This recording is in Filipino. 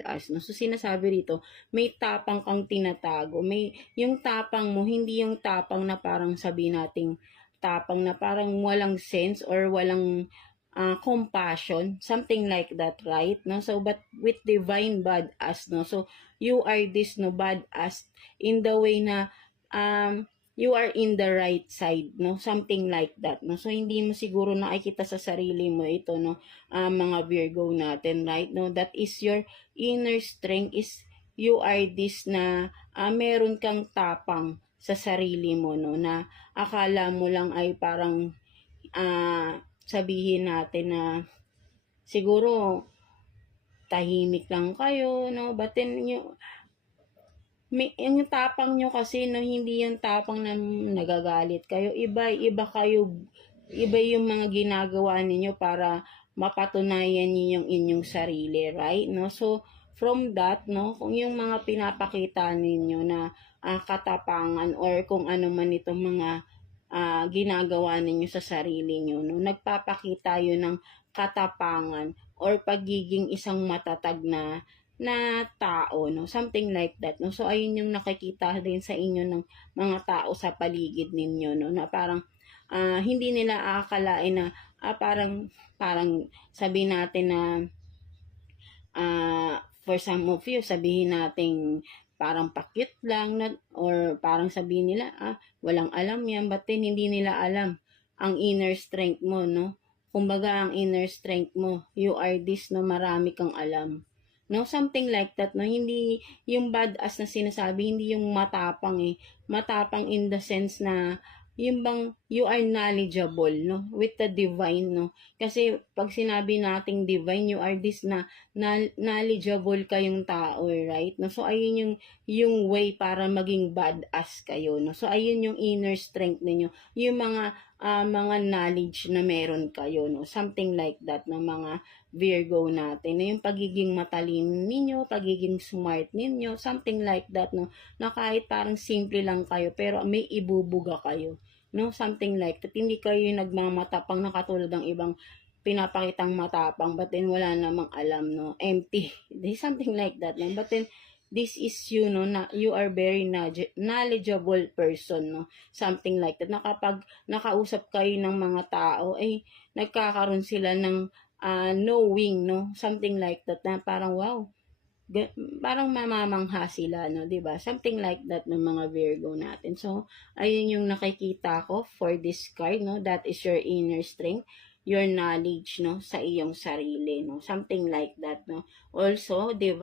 as, no? So, sinasabi rito, may tapang kang tinatago. Yung tapang mo, hindi yung tapang na parang sabi nating tapang na parang walang sense or walang compassion, something like that, right? No, so but with divine badass, no, so you are this no badass in the way na you are in the right side, no, something like that, no. So hindi mo siguro nakikita sa sarili mo ito, no, mga Virgo natin, right? No, that is your inner strength, is you are this na meron kang tapang sa sarili mo, no, na akala mo lang ay parang sabihin natin na siguro tahimik lang kayo, no? But then, yung tapang nyo kasi, no, hindi yung tapang na nagagalit kayo. Iba kayo, iba yung mga ginagawa ninyo para mapatunayan niyo yung inyong sarili, right? No? So, from that, no, kung yung mga pinapakita ninyo na katapangan or kung ano man itong mga ginagawa ninyo sa sarili nyo, no? Nagpapakita yun ng katapangan or pagiging isang matatag na tao, no? Something like that, no? So, ayun yung nakikita din sa inyo ng mga tao sa paligid ninyo, no? Na parang hindi nila aakalain na parang sabihin natin na for some of you, sabihin natin parang pakit lang na, or parang sabihin nila walang alam yan, but then hindi nila alam ang inner strength mo, no? Kumbaga ang inner strength mo, you are this, no, marami kang alam, no, something like that, no. Hindi yung badass na sinasabi, hindi yung matapang matapang in the sense na yung bang you are knowledgeable, no, with the divine, no. Kasi pag sinabi nating divine, you are this na knowledgeable kayong tao, right? No, so ayun yung way para maging badass kayo, no. So ayun yung inner strength ninyo, yung mga knowledge na meron kayo, no, something like that, no, mga Virgo natin, no? Yung pagiging matalino ninyo, pagiging smart ninyo, something like that, no, na kahit parang simple lang kayo pero may ibubuga kayo, no, something like that. Hindi kayo nagmamatapang na katulad ng ibang pinapakitang matapang but then wala namang alam, no, empty, something like that, no. But then this is you, no, na you are very knowledgeable person, no, something like that, na kapag nakausap kayo ng mga tao ay nagkakaroon sila ng knowing, no, something like that, na parang wow, parang mamamangha sila, no, 'di ba? Something like that ng mga Virgo natin. So, ayun yung nakikita ko for this card, no? That is your inner strength, your knowledge, no, sa iyong sarili, no? Something like that, no? Also, 'di